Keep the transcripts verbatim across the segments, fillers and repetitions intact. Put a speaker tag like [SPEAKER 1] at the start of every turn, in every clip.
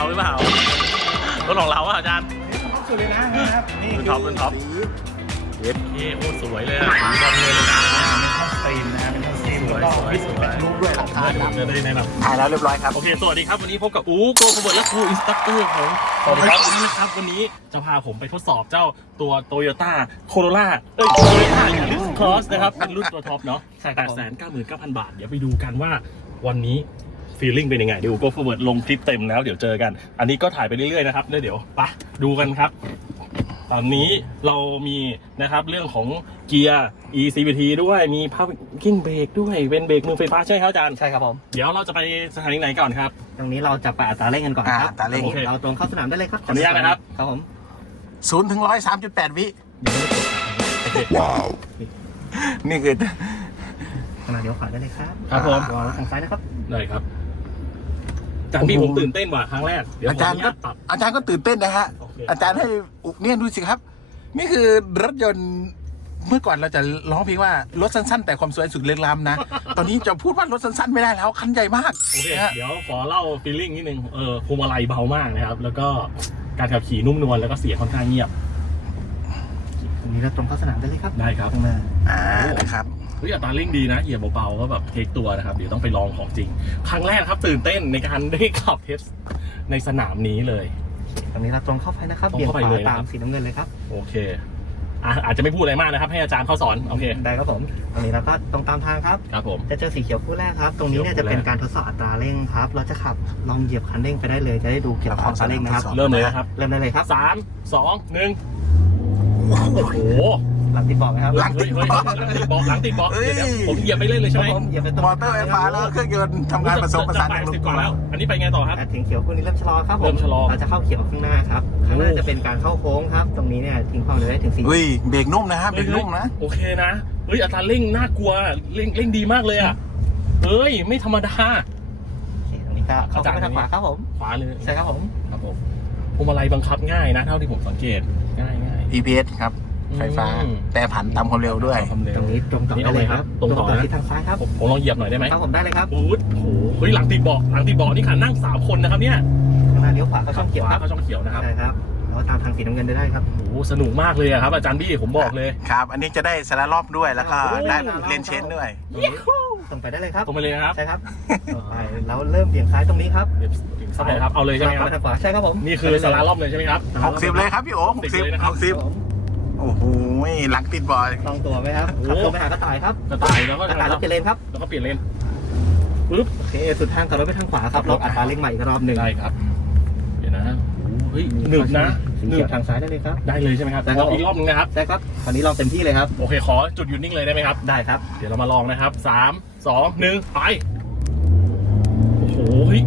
[SPEAKER 1] หรือเปล่ารถของเราอ่ะอาจารย์
[SPEAKER 2] สุดเลยนะครับนี่
[SPEAKER 1] รุ่นท็อปรุ่นท็อปเอสเคโคตรสวยเลยอ่ะสีบอลเงินเลยนะ
[SPEAKER 2] ตีนนะเป็นตีน
[SPEAKER 1] สวย
[SPEAKER 2] แล้ว
[SPEAKER 1] ส
[SPEAKER 2] ก็
[SPEAKER 1] วยสวย
[SPEAKER 2] รูปด้วยหลังคา
[SPEAKER 1] เดี๋ยวผมจะได้แนะนำ
[SPEAKER 2] ถ่ายแล้วเรียบร้อยครับ
[SPEAKER 1] โอเค สวัสดีครับ วันนี้พบกับอู๋โกโคเบิร์ตและครูอินสตัคเตอร์ของ
[SPEAKER 2] สวัสดีครับ
[SPEAKER 1] วันนี้ครับ วันนี้จะพาผมไปทดสอบเจ้าตัว Toyota Corolla เอ้ย Toyota Yaris Cross นะครับ เป็นรุ่นตัวท็อปเนาะ แปดแสนเก้าหมื่นเก้าพัน บาท เดี๋ยวไปดูกันว่าวันนี้ฟีลลิ่งเป็นยังไง เดี๋ยว Go Forward ลงคลิปเต็มแล้วเดี๋ยวเจอกัน อันนี้ก็ถ่ายไปเรื่อยๆนะครับแล้วเดี๋ยวไปดูกันครับ ตอนนี้เรามีนะครับเรื่องของเกียร์ อี ซี วี ที ด้วยมี Parking Brake ด้วยเป็นเบรกมือไฟฟ้าใช่ไหมครับอาจารย์
[SPEAKER 3] ใช่ครับผม
[SPEAKER 1] เดี๋ยวเราจะไปสถานีไหนก่อนครับ
[SPEAKER 3] ตรงนี้เราจะไปอัตราเร่งกันก่อนครับ
[SPEAKER 2] อ่าอัตราเร่ง
[SPEAKER 1] โอเค
[SPEAKER 3] เราตรงเข้าสนามได้เลยครับ
[SPEAKER 1] ขออนุญาตนะครับ
[SPEAKER 3] ครับผม
[SPEAKER 2] ศูนย์ถึงร้อยสามจุดแปดวิว้าวนี่คือ
[SPEAKER 3] ขณะเดี๋ยวขวาได้เลยครับ
[SPEAKER 1] ครับผม
[SPEAKER 3] วางทางซ้ายนะครับ
[SPEAKER 1] ได้ครับอาจารย์พี่ผมตื่นเต้นว่ะครั้งแรกเดี๋ยว
[SPEAKER 2] อาจารย์
[SPEAKER 1] ข
[SPEAKER 2] ก็
[SPEAKER 1] นุญตปรับ
[SPEAKER 2] อาจารย์ก็ตื่นเต้นนะฮะ
[SPEAKER 1] โอเค
[SPEAKER 2] อาจารย์ให้อุเนี่ยดูสิครับ นี่คือรถยนต์เมื่อก่อนเราจะร้องเพลงว่ารถสั้นๆ แต่ความสวยสุดเลือนลำนะ ตอนนี้จะพูดว่ารถสั้นๆไม่ได้แล้วคันใหญ่มาก
[SPEAKER 1] โอเค
[SPEAKER 2] นะฮะ
[SPEAKER 1] เดี๋ยวขอเล่าฟีลลิ่งนิดนึงเออพวงมาลัยเบามากนะครับ แล้วก็การขับขี่นุ่มนวลแล้วก็เสียงค่อนข้างเงียบ
[SPEAKER 3] ตรงนี้เราตรงเข้าสนามได้เลยครับ
[SPEAKER 1] ได้ครับ
[SPEAKER 3] ข้างหน้า
[SPEAKER 2] อ่านะครับ
[SPEAKER 1] เฮ้ยอัตราเร่งดีนะเหยียบเบาๆก็แบบเทคตัวนะครับเดี๋ยวต้องไปลองของจริง ครั้งแรกครับตื่นเต้นในการได้ขับเทสในสนามนี้เลย
[SPEAKER 3] ตรงนี้เราตรงเข้าไปนะครับ
[SPEAKER 1] ตรง
[SPEAKER 3] เบี่ยง
[SPEAKER 1] เข้า
[SPEAKER 3] ข
[SPEAKER 1] ไป
[SPEAKER 3] วา
[SPEAKER 1] เลยนะครับ
[SPEAKER 3] ตามสีน้ำเงินเลยครับ
[SPEAKER 1] โอเคอ่ะอาจจะไม่พูดอะไรมากนะครับ ให้อาจารย์เขาสอนโอเค
[SPEAKER 3] ได้ครับผมตรงนี้เราก็ตรงตามทางครับ
[SPEAKER 1] ครับผม
[SPEAKER 3] จะเจอสีเขียวคู่แรกครับ ตรงนี้เนี่ยจะเป็นการทดสอบอัตราเร่งครับ เราจะขับลองเหยียบคันเร่งไปได้เลย จะได้ดูเกี่ยวกับอัตราเร่งนะครับ
[SPEAKER 1] เริ่มเลยนะครับ
[SPEAKER 3] เริ่มได้เลยครับ
[SPEAKER 1] สามสองหนึ่งโอ้โห
[SPEAKER 3] หลังติดบอกไหมครับ
[SPEAKER 2] หลังติด
[SPEAKER 1] เฮ้ย
[SPEAKER 2] เบาะ
[SPEAKER 1] เฮ้ยหลังติดเบาะหลังติดเบาะ
[SPEAKER 2] เอ้ย
[SPEAKER 1] เดี๋ยวๆผมเหยียบไปเรื่อยเลยใช่ไหม
[SPEAKER 3] ครับผมเหยียบไปตรง
[SPEAKER 2] มอเตอร์ไฟฟ้าแล้วเครื่องยนต์ทำงานผสมผสาน
[SPEAKER 1] จะ
[SPEAKER 2] อย่างล
[SPEAKER 1] แปดสิ
[SPEAKER 2] ง
[SPEAKER 1] บ
[SPEAKER 2] ตัว
[SPEAKER 1] ก่อนแล้ว อันนี้ไปไงต่อครับ
[SPEAKER 3] แต่ถึงเขียวคู่นี้เริ่มชะลอครับผม
[SPEAKER 1] เริ่มชะลอ
[SPEAKER 3] เราจะเข้าเขียวข้างหน้าครับ ข้างหน้าจะเป็นการเข้าโค้งครับ ตรงนี้เนี่ยทิ้งความเร็วได้ถึงสี่
[SPEAKER 2] เฮ้ยเบรกนุ่มนะฮะเบรกนุ่มนะ
[SPEAKER 1] โอเคนะเฮ้ยอัตราเร่งน่ากลัวเร่งเร่งดีมากเลยอ่ะเฮ้ยไม่ธรรมดา
[SPEAKER 3] โอเคตรงนี้ก็เข้าไปทางขวาครับผม
[SPEAKER 1] ขวาเลย
[SPEAKER 3] ใช่ครับผม
[SPEAKER 1] ครับผมพวงมาลัยบังคับง่ายนะเท่าที่ผมสังเกตง่ายง่าย
[SPEAKER 2] อี พี เอส ครับ ไฟฟ้า
[SPEAKER 1] อืม
[SPEAKER 2] แต่ผันตามความเร็วด้วย
[SPEAKER 1] ความเร็ว
[SPEAKER 3] ตรงนี้ตรงต่อได้เลยครับ
[SPEAKER 1] ตรงต่อนะ
[SPEAKER 3] ทิศทางซ้ายครับ
[SPEAKER 1] ผมผมลองเหยียบหน่อยได้ไหม
[SPEAKER 3] ครับผมได้เลยครับ
[SPEAKER 1] โอ้โหเฮ้ยหลังติดเบาะหลังติดเบาะนี่ขานั่งสามคนนะครับเนี่ย
[SPEAKER 3] ข้างหน้าเลี้ยวขวาเข้าช่องเขียวครับ
[SPEAKER 1] เขาช่องเขียวนะครับ
[SPEAKER 3] ใช่ครับเราตามทางสีน้ำเงินได้ได้ครับ
[SPEAKER 1] โอ้โหสนุกมากเลยอะครับอาจารย์บี้ผมบอกเลย
[SPEAKER 2] ครับ อันนี้จะได้สารรอบด้วยแล้วก็
[SPEAKER 3] โอ้
[SPEAKER 2] ได้เลนเชนด้วย
[SPEAKER 3] ตรงนี้ตรงไปได้เลยครับ
[SPEAKER 1] ตรงไปเลยนะครับ
[SPEAKER 3] ใช่ครับต่อไปเราเริ่มเบี่ยงซ้ายตรงนี้ครับ
[SPEAKER 1] เดี๋ยวถึงซ้ายนะครับเอาเลยใช่ไหมครับ
[SPEAKER 3] ทางขวาใช่ครับผม
[SPEAKER 1] นี่คือสลารอบเลยใช่ไหมครับ
[SPEAKER 2] หกสิบเลยครับพี่โอ๋หกสิบ
[SPEAKER 1] เลยนะครับ
[SPEAKER 2] หกสิบ
[SPEAKER 3] ผม
[SPEAKER 2] โอ้โหหลังติดบอย
[SPEAKER 3] ลองตัวไหมครับ
[SPEAKER 1] โอ้
[SPEAKER 3] ขับตรงไปหากระต่ายครับ
[SPEAKER 1] กระต่ายแล้วก็
[SPEAKER 3] กระต่ายรถเจริญครับ
[SPEAKER 1] แล้วก็เปลี่ยนเลนปึ๊บ
[SPEAKER 3] โอเคสุดทางขับรถไปทางขวาครับลองอัตราเร่งใหม่อีกรอบหนึ่ง
[SPEAKER 1] ได้ครับ เดี๋ยวนะเฮ้ยหนึบนะ
[SPEAKER 3] สี
[SPEAKER 1] หนึ
[SPEAKER 3] เขีย
[SPEAKER 1] บ
[SPEAKER 3] วทางซ้ายได้เลยครับ
[SPEAKER 1] ได้เลยใช่ไหมครับ
[SPEAKER 3] ได้ครับ
[SPEAKER 1] ลองอีกรอบนึงนะครับ
[SPEAKER 3] ใช่ครับคราวนี้ลองเต็มที่เลยครับ
[SPEAKER 1] โอเคขอจุดหยุดนิ่งเลยได้ไหมครับ
[SPEAKER 3] ได้ครับ
[SPEAKER 1] เดี๋ยวเรามาลองนะครับสามสองหนึ่งไปโอ้โหเฮ้ย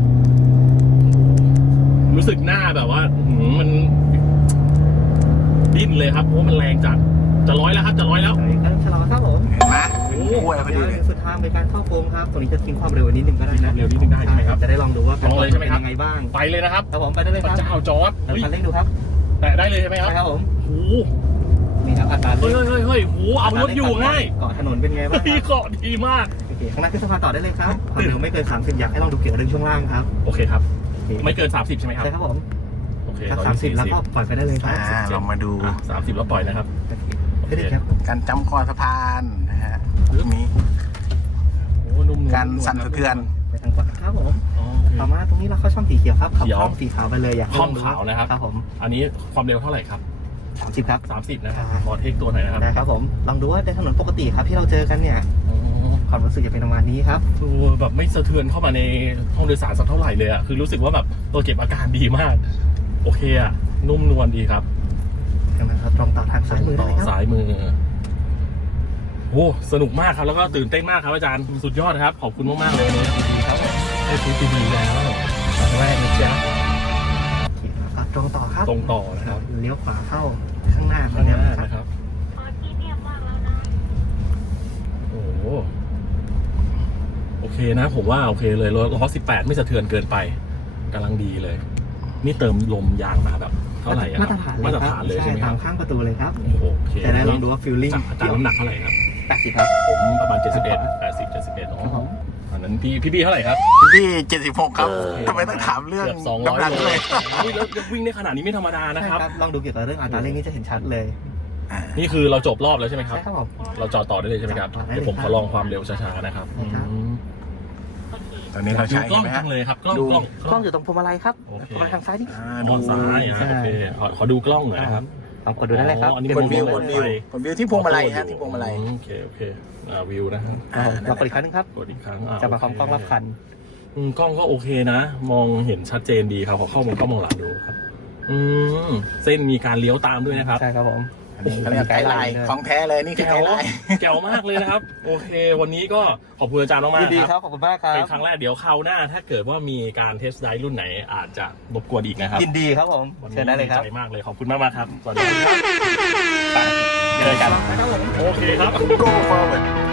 [SPEAKER 1] รู้สึกหน้าแบบว่าหืมมันดิ้นเลยครับเพราะว่ามันแรงจัดจะร้อยแล้วครับจะร้อยแล้ว
[SPEAKER 3] ตรงนี้ก็ชะลอครับผม
[SPEAKER 2] เห็นไหมถึงขั้วพอดี
[SPEAKER 3] เดี๋ยวสุดทางเป็นการเข้าโค้งครับ ตรงนี้จะทิ้งความเร็วไว้นิดนึงก็ได้นะ
[SPEAKER 1] เร็วนิดนึงได้ใช่ไหมครับ
[SPEAKER 3] จะได้ลองดูว่า
[SPEAKER 1] ลองเลยใช่ไหมครับ
[SPEAKER 3] เป็นยังไงบ้าง
[SPEAKER 1] ไปเลยนะครับ
[SPEAKER 3] ครับผมไปได้เลย
[SPEAKER 1] พ
[SPEAKER 3] ค
[SPEAKER 1] ระ
[SPEAKER 3] รับ
[SPEAKER 1] เจ้าจอร์ด
[SPEAKER 3] เรา
[SPEAKER 1] เฮ้ย
[SPEAKER 3] คันเร่งดูครับ
[SPEAKER 1] แตะได้เลยใช่ไหมครับ
[SPEAKER 3] ใช่ครับผม
[SPEAKER 1] โอ้โห
[SPEAKER 3] นี่ครับอัตรา
[SPEAKER 1] เฮ้
[SPEAKER 3] เร่
[SPEAKER 1] ย
[SPEAKER 3] ง
[SPEAKER 1] เฮ้ยเฮ้ยโอ้โหเอารถอยู่ง่าย
[SPEAKER 3] เกาะถนนเป็นไงบ้าง
[SPEAKER 1] เฮ้ย
[SPEAKER 3] ครับ
[SPEAKER 1] เกาะดีมาก
[SPEAKER 3] โอเคข้างหน้าขึ้นสะพานต่อได้เลยครับความเร็วไม่เกินสามสิบอยากให้ลองดูเกี่ยวกับเรื่องช่วงล่างครับ
[SPEAKER 1] โอเคครับ
[SPEAKER 3] โอเค
[SPEAKER 1] ไม่เกินสามสิบใช่ไหมครับ
[SPEAKER 3] ใช่ครับผม
[SPEAKER 1] โอเค
[SPEAKER 3] ถ้าสามสิบแล้วก็ปล่อยไปได้เลยค
[SPEAKER 2] อ่า
[SPEAKER 3] รับ
[SPEAKER 2] เรามาดู
[SPEAKER 1] สามสิบแล้วปล่อยนะครับ
[SPEAKER 3] โอเคครับ
[SPEAKER 2] การจำคอสะพานนะฮะตรงนี้
[SPEAKER 1] โอ้นุ่มๆ
[SPEAKER 2] การสั่นสะเทือน
[SPEAKER 3] ไปทางขวาครับผม
[SPEAKER 1] อ๋อโอเค
[SPEAKER 3] ต่อมาตรงนี้เราเข้าช่องสีเขียวครับขับ
[SPEAKER 1] เขียว
[SPEAKER 3] ช่องสีขาวไปเลยอยากให้
[SPEAKER 1] ช่อง
[SPEAKER 3] ลดู
[SPEAKER 1] ขาวนะครับ
[SPEAKER 3] ครับผม
[SPEAKER 1] อันนี้ความเร็วเท่าไหร่ครับ
[SPEAKER 3] สามสิบครับ
[SPEAKER 1] สามสิบนะครับ
[SPEAKER 3] ใช่
[SPEAKER 1] ขอเทคตัวหน่อยนะครับ
[SPEAKER 3] ได้ครับผมลองดูว่าในถนนปกติครับที่เราเจอกันเนี่ย
[SPEAKER 1] อ๋อ
[SPEAKER 3] ความรู้สึกจะเป็นประมาณนี้ครับ
[SPEAKER 1] คือแบบไม่สะเทือนเข้ามาในห้องโดยสารสักเท่าไหร่เลยอ่ะคือรู้สึกว่าแบบตัวเก็บอาการดีมาก โอเคอ่ะนุ่มนวลดีครับ
[SPEAKER 3] นะครับตรงต่อทางซ้ายมือได้
[SPEAKER 1] ต่อ
[SPEAKER 3] เลยครับ
[SPEAKER 1] ซ้ายมือโอ้สนุกมากครับแล้วก็ตื่นเต้นมากครับอาจารย์สุดยอดครับขอบคุณมากๆเลยวันนี้ครับได้คุยดีๆแล้วครั้งแรกนะจ๊ะ
[SPEAKER 3] ครับตรงต่อครับ
[SPEAKER 1] ตรงต่อนะครับ
[SPEAKER 3] เลี้ยวขวาเข้าข้างหน้า
[SPEAKER 1] ข้างหน้า
[SPEAKER 3] นะ
[SPEAKER 1] นะครับ โอ้โหโอเคนะผมว่าโอเคเลยล้อสิบแปดไม่สะเทือนเกินไปกำลังดีเลย นี่เติมลมยางมาแบบเท่าไหร่อะ
[SPEAKER 3] มาตรฐานเลย
[SPEAKER 1] มาตร
[SPEAKER 3] ครับ
[SPEAKER 1] ฐานเลยใช่ไหมค
[SPEAKER 3] ตา
[SPEAKER 1] รับ
[SPEAKER 3] มข้างประตูเลยครับ
[SPEAKER 1] โอเค
[SPEAKER 3] จะได้ลองดูว่าฟิลลิ่ง
[SPEAKER 1] จากอาจารย์น้ำหนักเท่าไหร่ครับ
[SPEAKER 3] แปดสิบครับ
[SPEAKER 1] ผมประมาณเจ็ดสิบเอ็ดแปดสิบเจ็ดสิบเอ็ดอ๋อ
[SPEAKER 3] ครับผม
[SPEAKER 1] อันนั้นพี่พี่พี่เท่าไหร่ครับ
[SPEAKER 2] พี่เจ็ดสิบหกครับทำไมต้องถามเรื่อง
[SPEAKER 1] เกือบสองร้อย
[SPEAKER 2] น้ำหนัก
[SPEAKER 1] โล
[SPEAKER 2] เลย
[SPEAKER 1] อุ๊ยแล้ววิ่งได้ขนาดนี้ไม่ธรรมดานะครับ
[SPEAKER 3] ใช่ลองดูเกี่ยวกับเรื่องอัตราเร่งนี่จะเห็นชัดเลย
[SPEAKER 2] อ่า
[SPEAKER 1] นี่คือเราจบรอบแล้วใช่ไหมครับ
[SPEAKER 3] ใช่ครับผม
[SPEAKER 1] เราจอดต่อได้เลยใช่ไหมครับ
[SPEAKER 3] จอดได้เลย
[SPEAKER 1] เดี๋ยวผม
[SPEAKER 3] ค
[SPEAKER 1] ข
[SPEAKER 3] รั
[SPEAKER 1] อบ ลองความเร็วช้าๆนะครับ
[SPEAKER 3] ครับ
[SPEAKER 1] อืม
[SPEAKER 2] ตอนนี้เรา
[SPEAKER 1] ดู
[SPEAKER 2] ใช้
[SPEAKER 1] กล้
[SPEAKER 2] กั
[SPEAKER 1] อน ง
[SPEAKER 2] ไหม
[SPEAKER 1] จั
[SPEAKER 2] ฮะ
[SPEAKER 1] งเลยครับกล้อง
[SPEAKER 2] ดู
[SPEAKER 1] กล้อง
[SPEAKER 3] กล้องอยู่ตรงพวงมาลัยครับ
[SPEAKER 1] โอเค
[SPEAKER 3] พวงมาลัยทางซ้ายนี่
[SPEAKER 2] อ่า
[SPEAKER 1] ดู
[SPEAKER 2] ดู
[SPEAKER 1] ซ้ายอ่ะ
[SPEAKER 3] ใช่
[SPEAKER 1] โอเคขอขอดูกล้องหน่อยนะครับ
[SPEAKER 3] ลองกดดูได้เลยครับ
[SPEAKER 1] อ๋ออันนี้
[SPEAKER 2] คนวิว
[SPEAKER 1] ผม
[SPEAKER 2] คนวิว
[SPEAKER 1] ไป
[SPEAKER 2] คนวิวที่พวงมาลัยฮะที่พวงมาลัย
[SPEAKER 1] โอเคโอเคอ่าวิวนะครับ
[SPEAKER 2] อ่า
[SPEAKER 3] ลองกดอีกครั้งหนึงครับ
[SPEAKER 1] กดอีกครั้งอ่
[SPEAKER 3] จะมาพร้อมกล้องรอบคัน
[SPEAKER 1] อืมกล้องก็โอเคนะ มองเห็นชัดเจนดีครับขอเข้ามองกล้องมองหลังดูครับ อืมเส้นมีการเลี้ยวตามด้วยนะครับ
[SPEAKER 3] ใช่ครับผม
[SPEAKER 2] อันนี้เขาเรียกไกด์ไลน์ของแท้เลยนี่คือ
[SPEAKER 1] แจ๋
[SPEAKER 2] ไก
[SPEAKER 1] ว
[SPEAKER 2] ด์ไลน์
[SPEAKER 1] แจ๋วมากเลยนะครับ โอเค วันนี้ก็ขอบคุณอาจารย์มาก
[SPEAKER 3] ยินดี
[SPEAKER 1] ๆ
[SPEAKER 3] ครับ ขอบคุณมากครั
[SPEAKER 1] เป็น
[SPEAKER 3] บ
[SPEAKER 1] ครั้งแรกเดี๋ยวคราวหน้า ถ้าเกิดว่ามีการเทสไดรุ่นไหนอาจจะรบกวนอีกนะครับ
[SPEAKER 3] ยินดีครับผม
[SPEAKER 1] วันนี้
[SPEAKER 3] เชิญได้เลยครับ
[SPEAKER 1] ดีใจมากเลยขอบคุณมากๆครับสวัสดีครับไปเจอกันโอเคครับ
[SPEAKER 2] Go forward